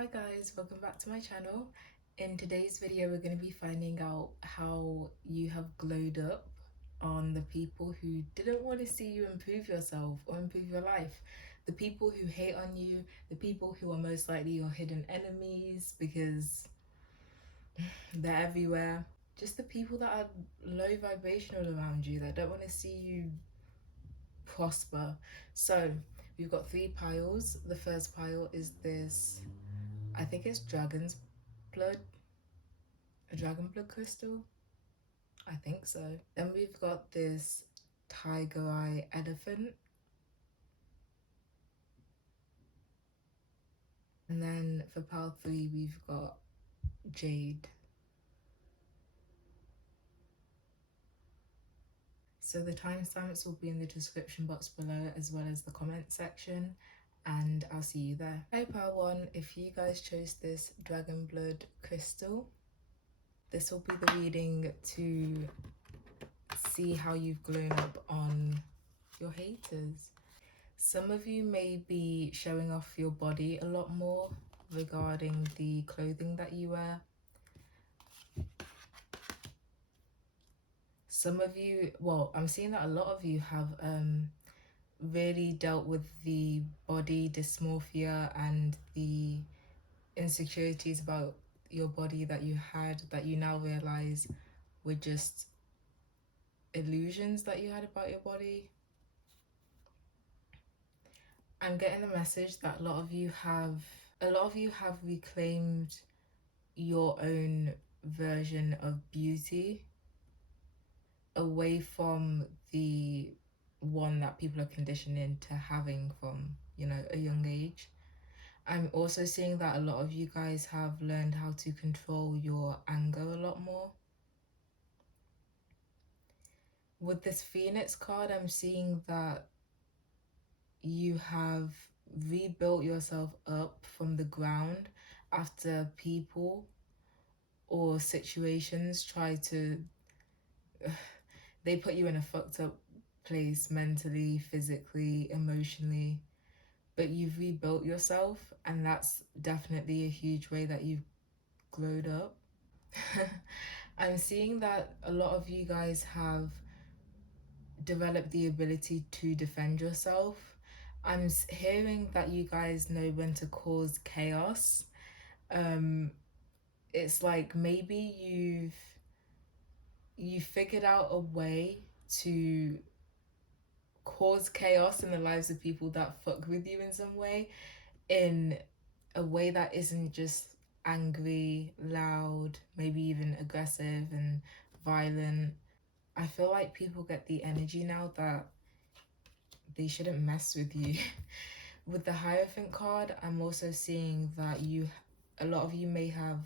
Hi guys, welcome back to my channel. In today's video we're going to be finding out how you have glowed up on the people who didn't want to see you improve yourself or improve your life. The people who hate on you, the people who are most likely your hidden enemies because they're everywhere. Just the people that are low vibrational around you that don't want to see you prosper. So we've got three piles. The first pile is this, I think it's blood, a dragon blood crystal. I think so. Then we've got this tiger eye elephant. And then for pile 3, we've got jade. So the timestamps will be in the description box below as well as the comment section. And I'll see you there. Hey pile 1, if you guys chose this dragon blood crystal, this will be the reading to see how you've grown up on your haters. Some of you may be showing off your body a lot more regarding the clothing that you wear. Some of you, well, I'm seeing that a lot of you have really dealt with the body dysmorphia and the insecurities about your body that you had, that you now realize were just illusions that you had about your body. I'm getting the message that a lot of you have reclaimed your own version of beauty away from the one that people are conditioned into having from, a young age. I'm also seeing that a lot of you guys have learned how to control your anger a lot more. With this Phoenix card, I'm seeing that you have rebuilt yourself up from the ground after people or situations try to they put you in a fucked up place mentally, physically, emotionally, but you've rebuilt yourself, and that's definitely a huge way that you've glowed up. I'm seeing that a lot of you guys have developed the ability to defend yourself. I'm hearing that you guys know when to cause chaos. It's like maybe you figured out a way to cause chaos in the lives of people that fuck with you in some way, in a way that isn't just angry, loud, maybe even aggressive and violent. I feel like people get the energy now that they shouldn't mess with you. With the Hierophant card, I'm also seeing that a lot of you may have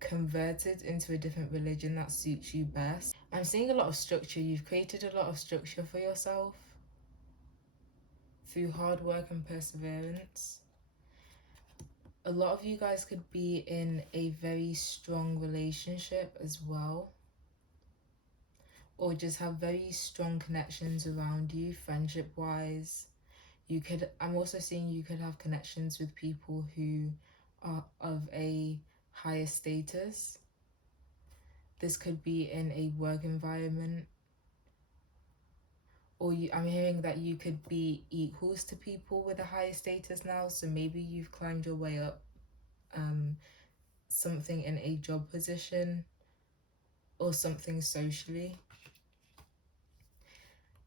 converted into a different religion that suits you best. I'm seeing a lot of structure. You've created a lot of structure for yourself through hard work and perseverance. A lot of you guys could be in a very strong relationship as well, or just have very strong connections around you, friendship wise. I'm also seeing you could have connections with people who are of a higher status. This could be in a work environment, or I'm hearing that you could be equals to people with a higher status now. So maybe you've climbed your way up something in a job position or something socially.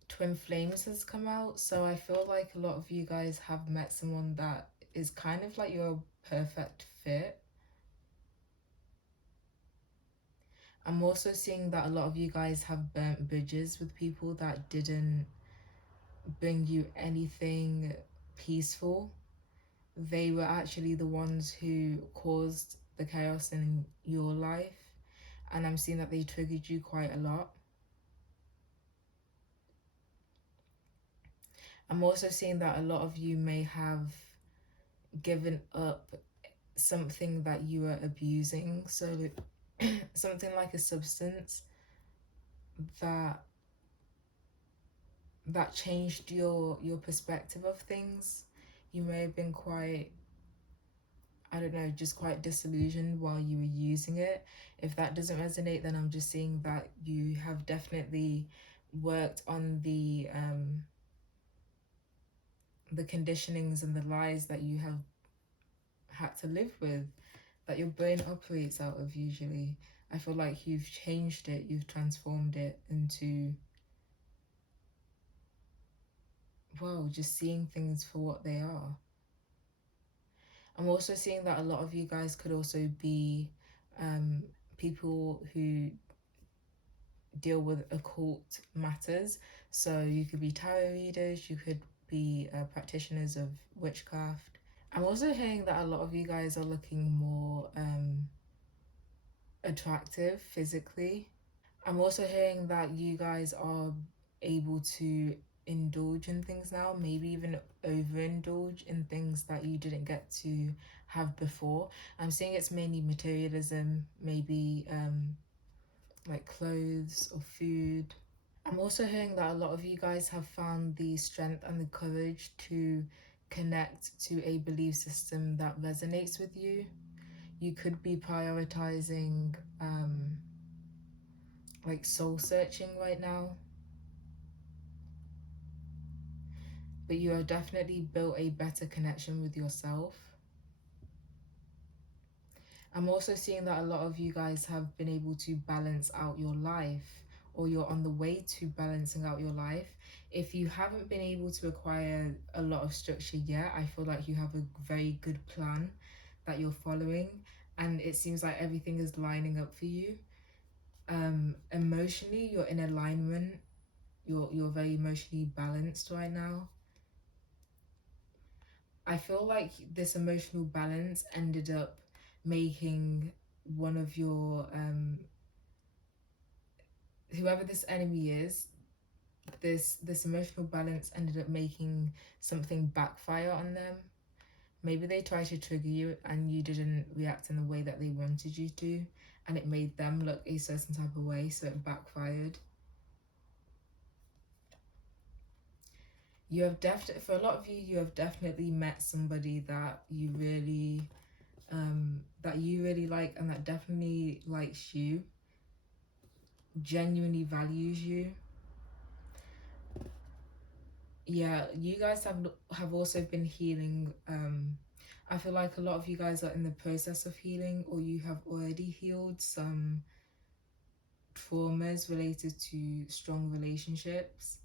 Twin Flames has come out, so I feel like a lot of you guys have met someone that is kind of like your perfect fit. I'm also seeing that a lot of you guys have burnt bridges with people that didn't bring you anything peaceful. They were actually the ones who caused the chaos in your life, and I'm seeing that they triggered you quite a lot. I'm also seeing that a lot of you may have given up something that you were abusing, so something like a substance that changed your perspective of things. You may have been quite, I don't know, just quite disillusioned while you were using it. If that doesn't resonate, then I'm just seeing that you have definitely worked on the conditionings and the lies that you have had to live with, that your brain operates out of usually. I feel like you've changed it, you've transformed it into, well, just seeing things for what they are. I'm also seeing that a lot of you guys could also be um, people who deal with occult matters. So you could be tarot readers, you could be practitioners of witchcraft. I'm also hearing that a lot of you guys are looking more attractive physically. I'm also hearing that you guys are able to indulge in things now, maybe even overindulge in things that you didn't get to have before. I'm seeing it's mainly materialism, maybe like clothes or food. I'm also hearing that a lot of you guys have found the strength and the courage to connect to a belief system that resonates with you. You could be prioritizing like soul searching right now, but you have definitely built a better connection with yourself. I'm also seeing that a lot of you guys have been able to balance out your life, or you're on the way to balancing out your life. If you haven't been able to acquire a lot of structure yet, I feel like you have a very good plan that you're following, and it seems like everything is lining up for you. Emotionally, you're in alignment. You're very emotionally balanced right now. I feel like this emotional balance ended up making one of your whoever this enemy is, this emotional balance ended up making something backfire on them. Maybe they tried to trigger you and you didn't react in the way that they wanted you to, and it made them look a certain type of way, so it backfired. You have definitely, for a lot of you, you have definitely met somebody that you really like, and that definitely likes you, genuinely values you. Yeah, you guys have also been healing. I feel like a lot of you guys are in the process of healing, or you have already healed some traumas related to strong relationships.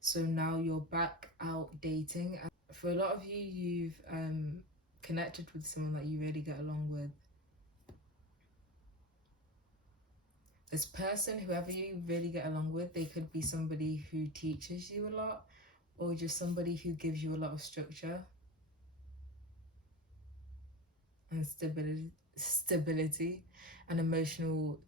So now you're back out dating. And for a lot of you, you've connected with someone that you really get along with. This person, whoever you really get along with, they could be somebody who teaches you a lot, or just somebody who gives you a lot of structure and stability and emotional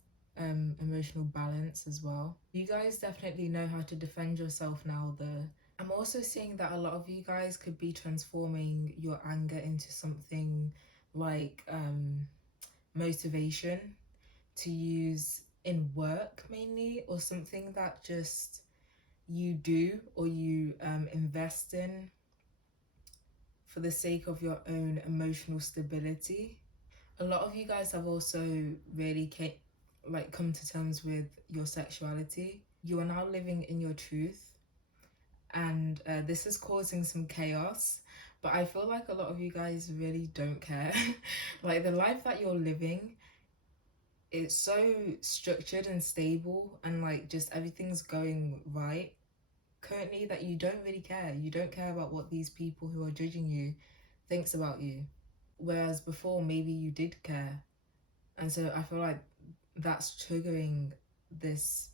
balance as well. You guys definitely know how to defend yourself now though. I'm also seeing that a lot of you guys could be transforming your anger into something like motivation to use in work mainly, or something that just you do or you invest in for the sake of your own emotional stability. A lot of you guys have also really come to terms with your sexuality. You are now living in your truth, and this is causing some chaos. But I feel like a lot of you guys really don't care. Like the life that you're living, it's so structured and stable, and like just everything's going right currently, that you don't really care. You don't care about what these people who are judging you thinks about you. Whereas before, maybe you did care. And so I feel like that's triggering this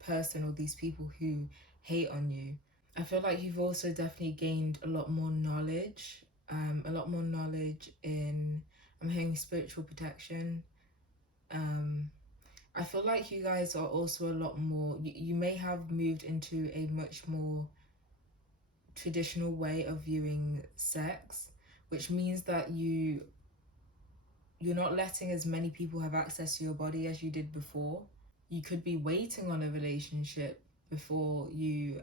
person or these people who hate on you. I feel like you've also definitely gained a lot more knowledge, in, I'm hearing spiritual protection. I feel like you guys are also a lot more, you may have moved into a much more traditional way of viewing sex, which means that you're not letting as many people have access to your body as you did before. You could be waiting on a relationship before you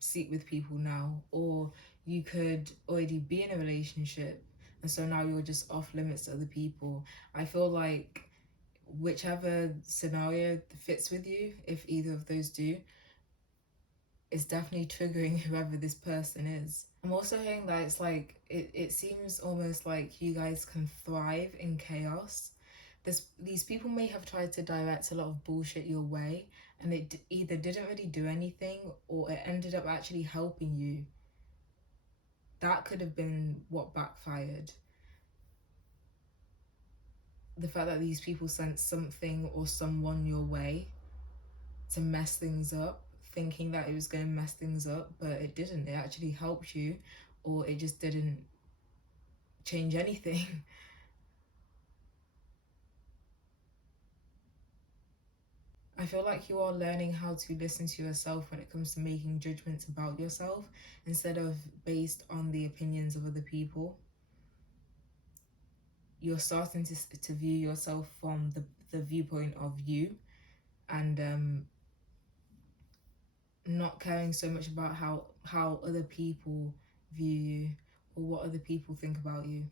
sleep with people now, or You could already be in a relationship, and so now you're just off limits to other people. I feel like whichever scenario fits with you, if either of those do, is definitely triggering whoever this person is. I'm also hearing that it's like it seems almost like you guys can thrive in chaos. These people may have tried to direct a lot of bullshit your way, and it either didn't really do anything or it ended up actually helping you. That could have been what backfired. The fact that these people sent something or someone your way to mess things up, thinking that it was going to mess things up, but it didn't. It actually helped you, or it just didn't change anything. I feel like you are learning how to listen to yourself when it comes to making judgments about yourself instead of based on the opinions of other people. You're starting to view yourself from the viewpoint of you, and not caring so much about how other people view you or what other people think about you.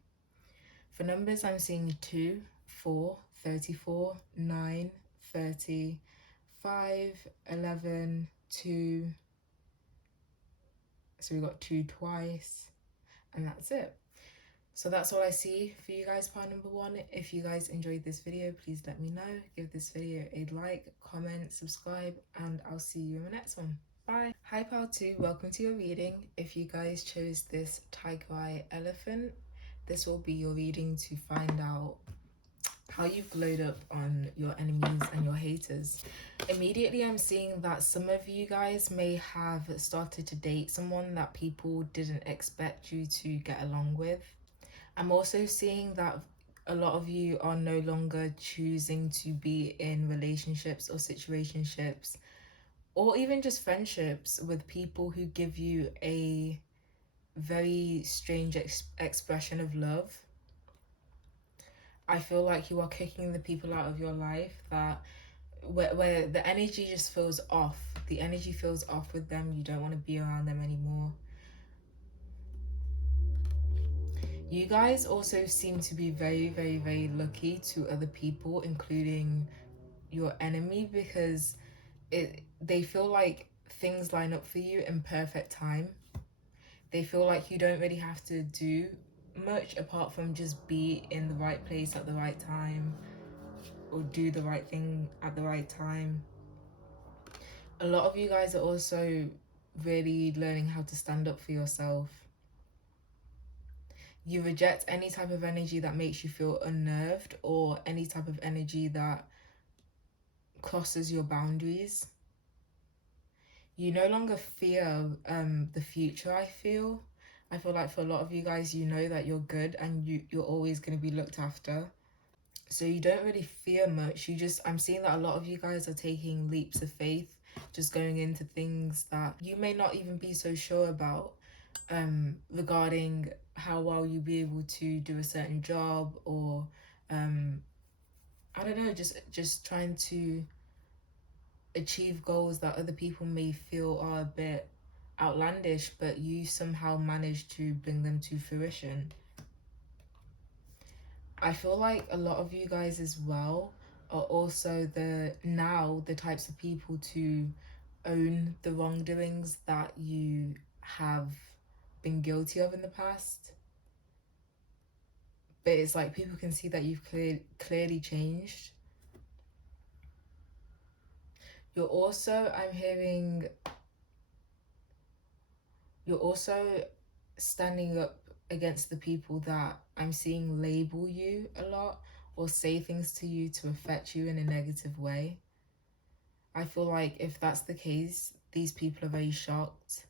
For numbers, I'm seeing 2, 4, 34, 9, 30, 5, 11, 2. So we got 2 twice, and that's it. So that's all I see for you guys, part number 1. If you guys enjoyed this video, please let me know. Give this video a like, comment, subscribe, and I'll see you in the next one. Bye. Hi, part 2. Welcome to your reading. If you guys chose this tiger eye elephant, this will be your reading to find out how you've glowed up on your enemies and your haters. Immediately, I'm seeing that some of you guys may have started to date someone that people didn't expect you to get along with. I'm also seeing that a lot of you are no longer choosing to be in relationships or situationships or even just friendships with people who give you a very strange expression of love. I feel like you are kicking the people out of your life that where the energy just feels off. The energy feels off with them. You don't want to be around them anymore. You guys also seem to be very, very, very lucky to other people, including your enemy, because they feel like things line up for you in perfect time. They feel like you don't really have to do much apart from just be in the right place at the right time or do the right thing at the right time. A lot of you guys are also really learning how to stand up for yourself. You reject any type of energy that makes you feel unnerved or any type of energy that crosses your boundaries. You no longer fear the future. I feel like for a lot of you guys, you know that you're good and you're always going to be looked after. So you don't really fear much. I'm seeing that a lot of you guys are taking leaps of faith, just going into things that you may not even be so sure about, regarding how well you'll be able to do a certain job, or I don't know, just trying to achieve goals that other people may feel are a bit outlandish, but you somehow manage to bring them to fruition. I feel like a lot of you guys as well are also the types of people to own the wrongdoings that you have been guilty of in the past. But it's like people can see that you've clearly changed. I'm hearing you're also standing up against the people that I'm seeing label you a lot or say things to you to affect you in a negative way. I feel like if that's the case, these people are very shocked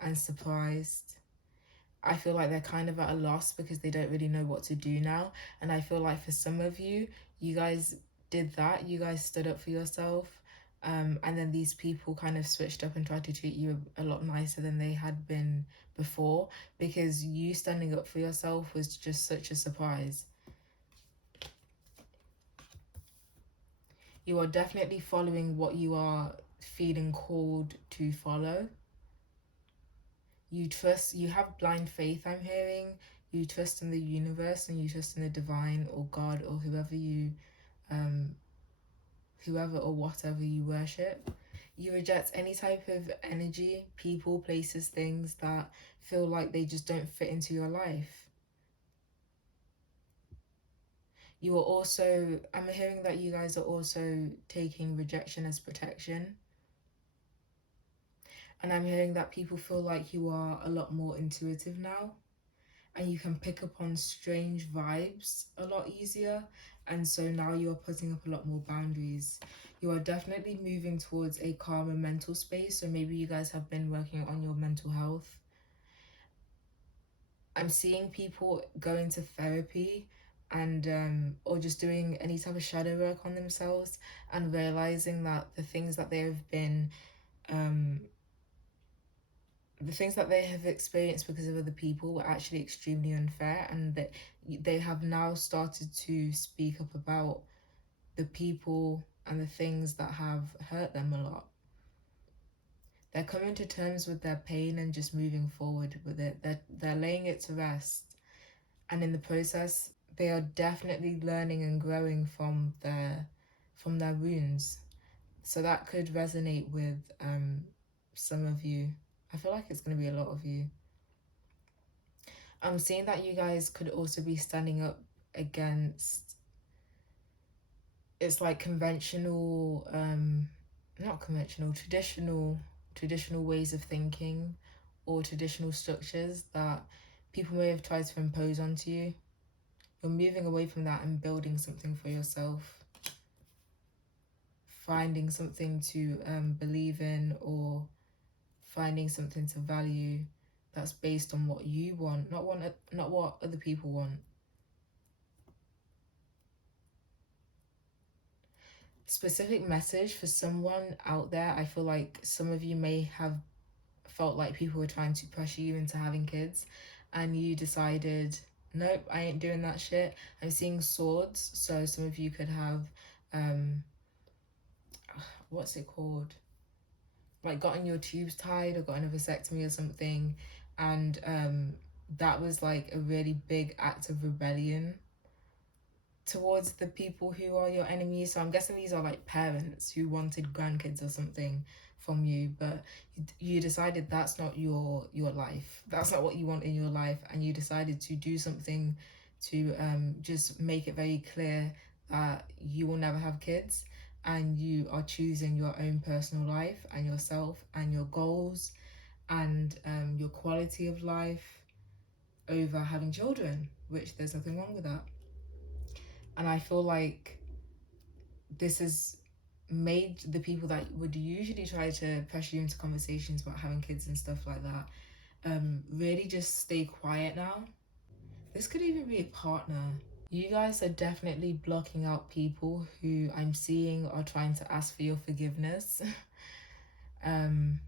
and surprised. I feel like they're kind of at a loss because they don't really know what to do now. And I feel like for some of you, you guys did that. You guys stood up for yourself. And then these people kind of switched up and tried to treat you a lot nicer than they had been before, because you standing up for yourself was just such a surprise. You are definitely following what you are feeling called to follow. You have blind faith, I'm hearing. You trust in the universe and you trust in the divine or God or um, whoever or whatever you worship. You reject any type of energy, people, places, things that feel like they just don't fit into your life. You are also, I'm hearing that you guys are also taking rejection as protection. And I'm hearing that people feel like you are a lot more intuitive now and you can pick up on strange vibes a lot easier. And so now you're putting up a lot more boundaries. You are definitely moving towards a calmer mental space. So maybe you guys have been working on your mental health. I'm seeing people going to therapy and or just doing any type of shadow work on themselves and realizing that um, the things that they have experienced because of other people were actually extremely unfair, and that they have now started to speak up about the people and the things that have hurt them a lot. They're coming to terms with their pain and just moving forward with it. They're laying it to rest, and in the process they are definitely learning and growing from their wounds. So that could resonate with some of you. I feel like it's going to be a lot of you. I'm seeing that you guys could also be standing up against, it's like conventional, not conventional, traditional ways of thinking or traditional structures that people may have tried to impose onto you. You're moving away from that and building something for yourself, finding something to believe in, or finding something to value that's based on what you want, not what other people want. Specific message for someone out there. I feel like some of you may have felt like people were trying to pressure you into having kids and you decided, nope, I ain't doing that shit. I'm seeing swords, so some of you could have um what's it called, like gotten your tubes tied or gotten a vasectomy or something, and that was like a really big act of rebellion towards the people who are your enemies. So I'm guessing these are like parents who wanted grandkids or something from you, but you decided that's not your life. That's not what you want in your life, and you decided to do something to just make it very clear that you will never have kids, and you are choosing your own personal life and yourself and your goals and your quality of life over having children, which there's nothing wrong with that. And I feel like this has made the people that would usually try to pressure you into conversations about having kids and stuff like that really just stay quiet now. This could even be a partner. You guys are definitely blocking out people who I'm seeing are trying to ask for your forgiveness. um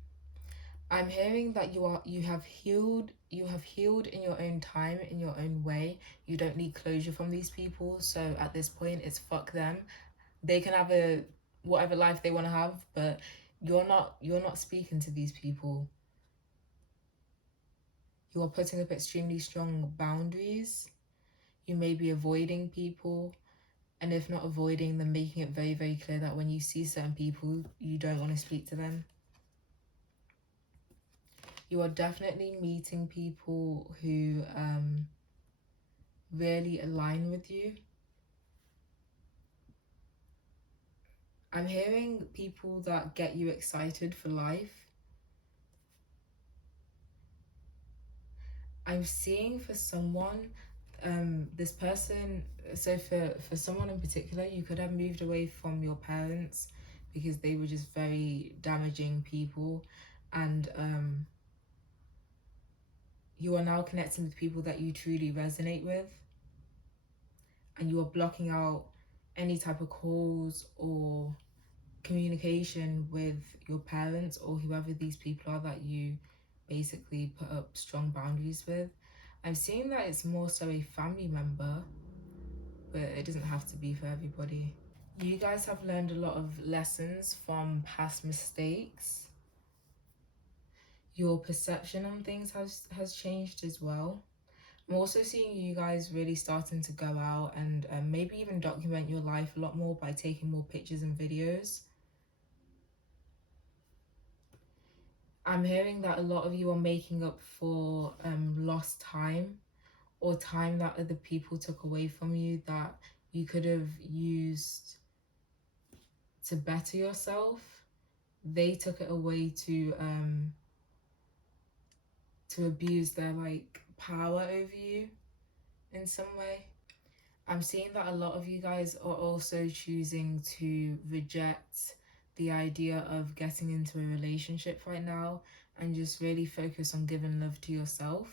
I'm hearing that you have healed in your own time, in your own way. You don't need closure from these people, so at this point it's fuck them. They can have a whatever life they want to have, but you're not speaking to these people. You are putting up extremely strong boundaries. You may be avoiding people, and if not avoiding, then making it very, very clear that when you see certain people, you don't want to speak to them. You are definitely meeting people who really align with you. I'm hearing people that get you excited for life. I'm seeing for someone, this person, so for someone in particular, you could have moved away from your parents because they were just very damaging people, and you are now connecting with people that you truly resonate with, and you are blocking out any type of calls or communication with your parents or whoever these people are that you basically put up strong boundaries with. I'm seeing that it's more so a family member, but it doesn't have to be for everybody. You guys have learned a lot of lessons from past mistakes. your perception on things has changed as well. I'm also seeing you guys really starting to go out and maybe even document your life a lot more by taking more pictures and videos. I'm hearing that a lot of you are making up for lost time or time that other people took away from you that you could have used to better yourself. They took it away to abuse their like power over you in some way. I'm seeing that a lot of you guys are also choosing to reject the idea of getting into a relationship right now and just really focus on giving love to yourself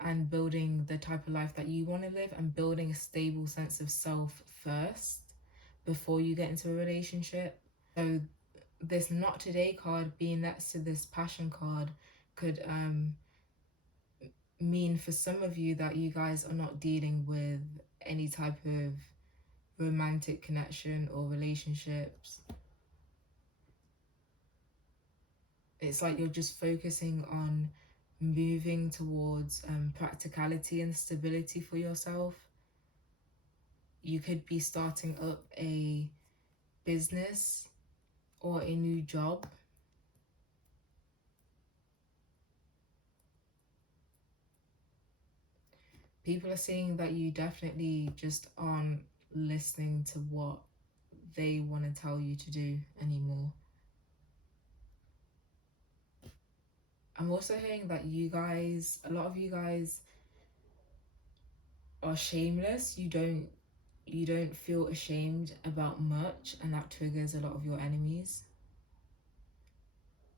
and building the type of life that you want to live and building a stable sense of self first before you get into a relationship. So this not today card being next to this passion card could mean for some of you that you guys are not dealing with any type of romantic connection or relationships. It's like you're just focusing on moving towards practicality and stability for yourself. You could be starting up a business or a new job. People are saying that you definitely just aren't listening to what they want to tell you to do anymore. I'm also hearing that you guys, a lot of you guys are shameless. You don't feel ashamed about much, and that triggers a lot of your enemies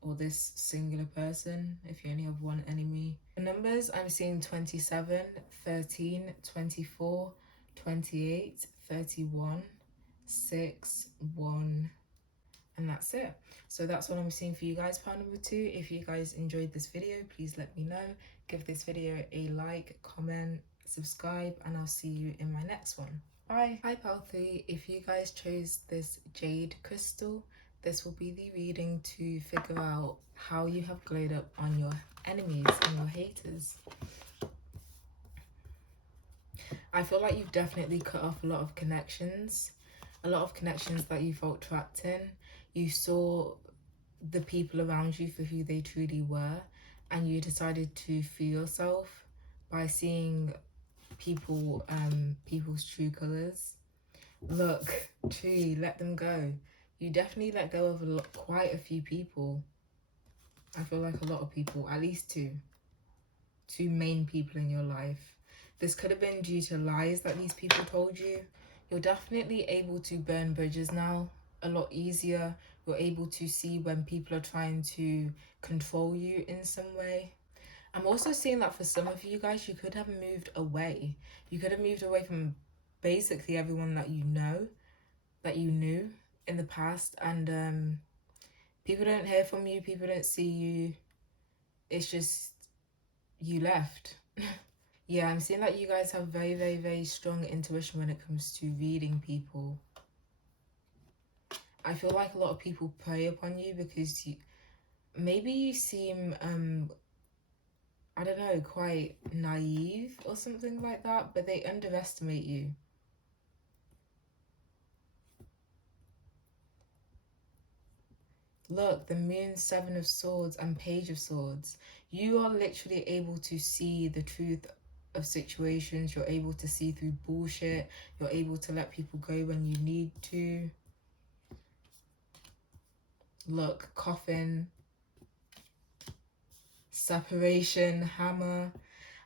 or this singular person if you only have one enemy. The numbers I'm seeing 27, 13, 24, 28, 31, 6, 1, and that's it. So that's what I'm seeing for you guys. Part number 2, if you guys enjoyed this video, please let me know. Give this video a like, comment, subscribe, and I'll see you in my next one. Bye. Hi Pal 3, if you guys chose this jade crystal, this will be the reading to figure out how you have glowed up on your enemies and your haters. I feel like you've definitely cut off a lot of connections that you felt trapped in. You saw the people around you for who they truly were, and you decided to free yourself by seeing people's true colors. Look, tree, let them go. You definitely let go of quite a few people. I feel like a lot of people, at least two main people in your life. This could have been due to lies that these people told you. You're definitely able to burn bridges now a lot easier. You're able to see when people are trying to control you in some way. I'm also seeing that for some of you guys, you could have moved away. You could have moved away from basically everyone that you knew in the past, and people don't hear from you, people don't see you. It's just you left. Yeah, I'm seeing that you guys have very, very, very strong intuition when it comes to reading people. I feel like a lot of people prey upon you because maybe you seem I don't know, quite naive or something like that, but they underestimate you. Look, the moon, 7 of swords and page of swords. You are literally able to see the truth of situations. You're able to see through bullshit. You're able to let people go when you need to. Look, coffin, separation, hammer.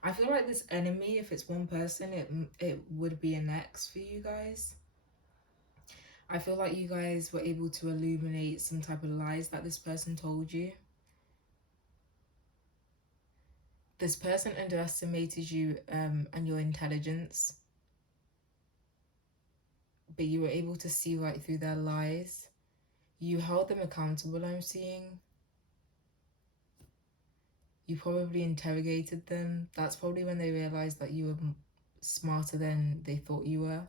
I feel like this enemy, if it's one person, it would be an ex for you guys. I feel like you guys were able to illuminate some type of lies that this person told you. This person underestimated you and your intelligence, but you were able to see right through their lies. You held them accountable, I'm seeing. You probably interrogated them. That's probably when they realized that you were smarter than they thought you were.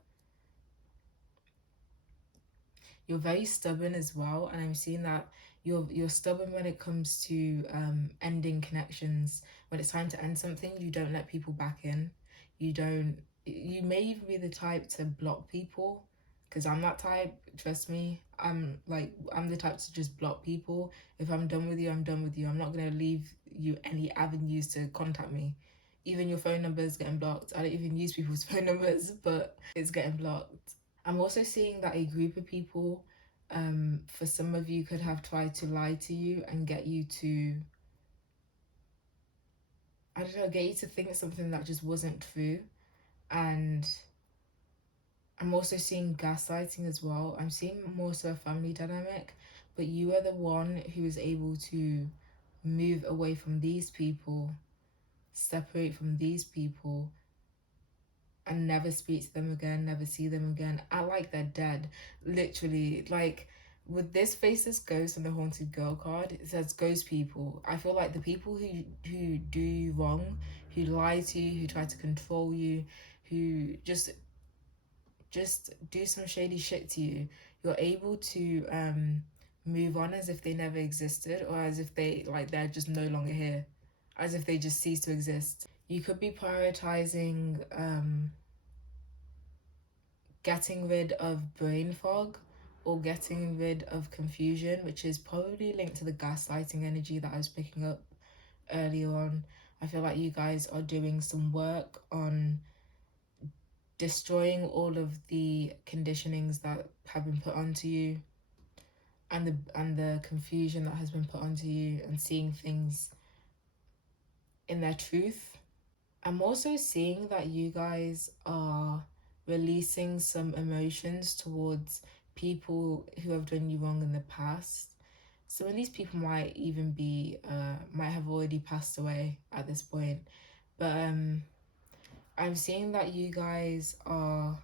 You're very stubborn as well, and I'm seeing that You're stubborn when it comes to ending connections. When it's time to end something, you don't let people back in. You don't. You may even be the type to block people, because I'm that type. Trust me. I'm the type to just block people. If I'm done with you, I'm done with you. I'm not gonna leave you any avenues to contact me. Even your phone number is getting blocked. I don't even use people's phone numbers, but it's getting blocked. I'm also seeing that a group of people, for some of you, could have tried to lie to you and get you to, I don't know, get you to think something that just wasn't true. And I'm also seeing gaslighting as well. I'm seeing more so a family dynamic, but you are the one who is able to move away from these people, separate from these people, and never speak to them again, never see them again. I like they're dead. Literally, like with this faceless ghost and the haunted girl card, it says ghost people. I feel like the people who do you wrong, who lie to you, who try to control you, who just do some shady shit to you, you're able to move on as if they never existed, or as if they're just no longer here, as if they just cease to exist. You could be prioritizing getting rid of brain fog or getting rid of confusion, which is probably linked to the gaslighting energy that I was picking up earlier on. I feel like you guys are doing some work on destroying all of the conditionings that have been put onto you, and the confusion that has been put onto you, and seeing things in their truth. I'm also seeing that you guys are releasing some emotions towards people who have done you wrong in the past. Some of these people might even might have already passed away at this point. But I'm seeing that you guys are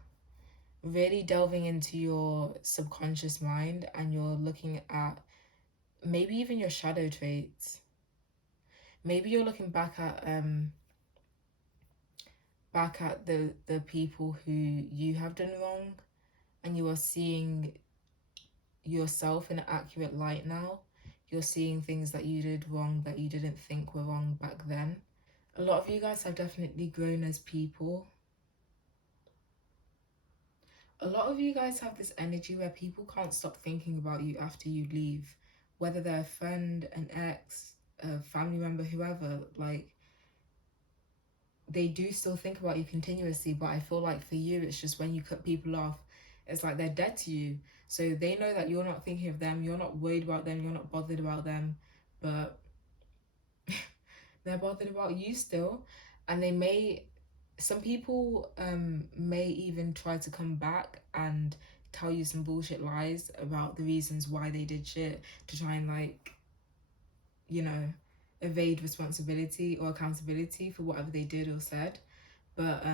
really delving into your subconscious mind, and you're looking at maybe even your shadow traits. Maybe you're looking back at the people who you have done wrong, and you are seeing yourself in an accurate light now. You're seeing things that you did wrong that you didn't think were wrong back then. A lot of you guys have definitely grown as people. A lot of you guys have this energy where people can't stop thinking about you after you leave, whether they're a friend, an ex, a family member, whoever. Like, they do still think about you continuously, but I feel like for you, it's just when you cut people off, it's like they're dead to you. So they know that you're not thinking of them, you're not worried about them, you're not bothered about them, but they're bothered about you still. And some people may even try to come back and tell you some bullshit lies about the reasons why they did shit, to try and, like, you know, evade responsibility or accountability for whatever they did or said. But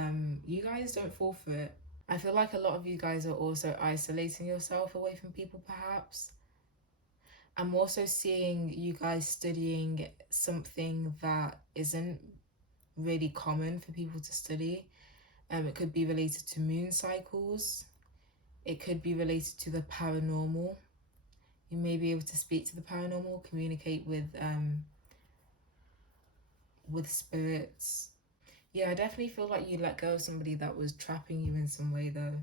you guys don't fall for it. I feel like a lot of you guys are also isolating yourself away from people, perhaps. I'm also seeing you guys studying something that isn't really common for people to study. It could be related to moon cycles. It could be related to the paranormal. You may be able to speak to the paranormal, communicate with spirits. Yeah, I definitely feel like you let go of somebody that was trapping you in some way, though.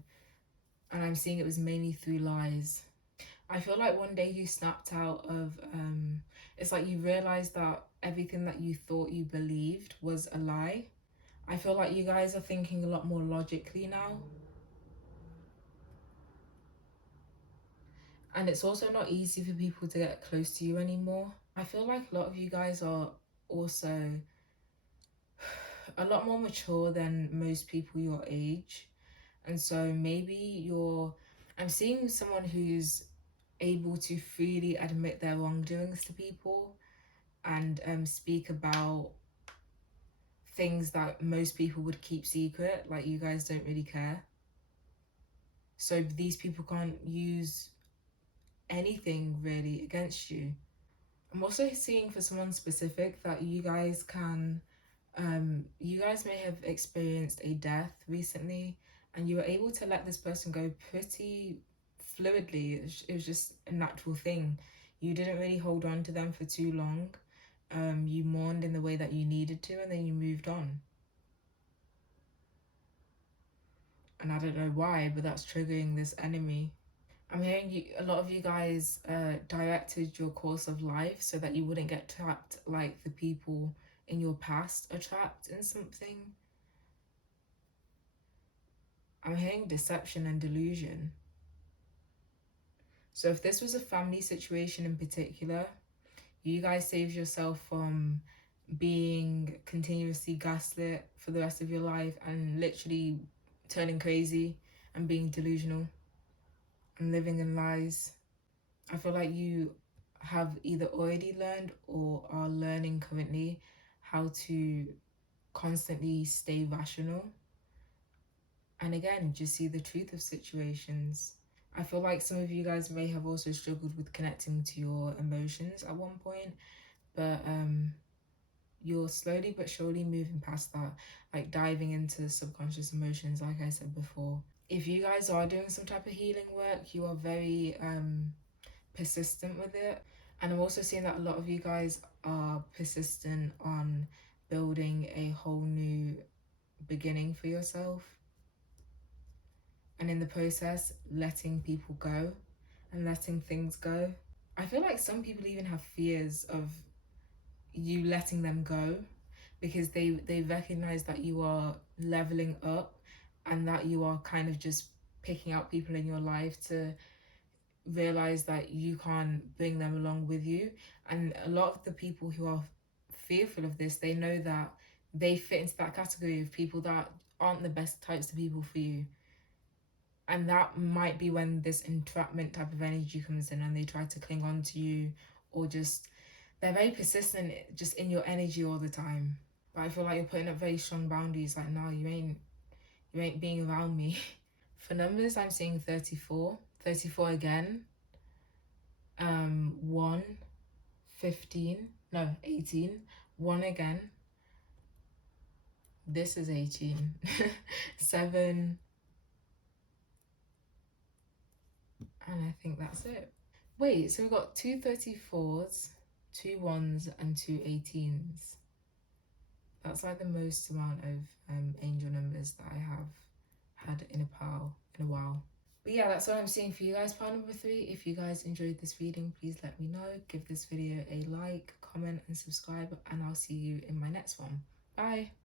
And I'm seeing it was mainly through lies. I feel like one day you snapped out of, it's like you realized that everything that you thought you believed was a lie. I feel like you guys are thinking a lot more logically now. And it's also not easy for people to get close to you anymore. I feel like a lot of you guys are also a lot more mature than most people your age. And so maybe I'm seeing someone who's able to freely admit their wrongdoings to people, and speak about things that most people would keep secret, like you guys don't really care. So these people can't use anything really against you. I'm also seeing for someone specific that you guys may have experienced a death recently, and you were able to let this person go pretty fluidly. It was just a natural thing. You didn't really hold on to them for too long. You mourned in the way that you needed to, and then you moved on. And I don't know why, but that's triggering this enemy. I'm hearing a lot of you guys directed your course of life so that you wouldn't get trapped like the people in your past are trapped in something. I'm hearing deception and delusion. So if this was a family situation in particular, you guys saved yourself from being continuously gaslit for the rest of your life and literally turning crazy and being delusional and living in lies. I feel like you have either already learned or are learning currently how to constantly stay rational and again just see the truth of situations. I feel like some of you guys may have also struggled with connecting to your emotions at one point, but you're slowly but surely moving past that, like diving into subconscious emotions, like I said before. If you guys are doing some type of healing work, you are very persistent with it. And I'm also seeing that a lot of you guys are persistent on building a whole new beginning for yourself. And in the process, letting people go and letting things go. I feel like some people even have fears of you letting them go because they recognize that you are leveling up and that you are kind of just picking out people in your life to realize that you can't bring them along with you. And a lot of the people who are fearful of this, they know that they fit into that category of people that aren't the best types of people for you. And that might be when this entrapment type of energy comes in and they try to cling on to you, or just they're very persistent just in your energy all the time. But I feel like you're putting up very strong boundaries, like, no, you ain't being around me. For numbers, I'm seeing 34. 34 again. 1, 15, no, 18. 1 again. This is 18. 7. And I think that's it. Wait, so we've got 2 34s, 2 1s, and 2 18s. That's like the most amount of angel numbers that I have had in a while. But yeah, that's what I'm seeing for you guys. Pile number 3. If you guys enjoyed this reading, please let me know. Give this video a like, comment, and subscribe, and I'll see you in my next one. Bye.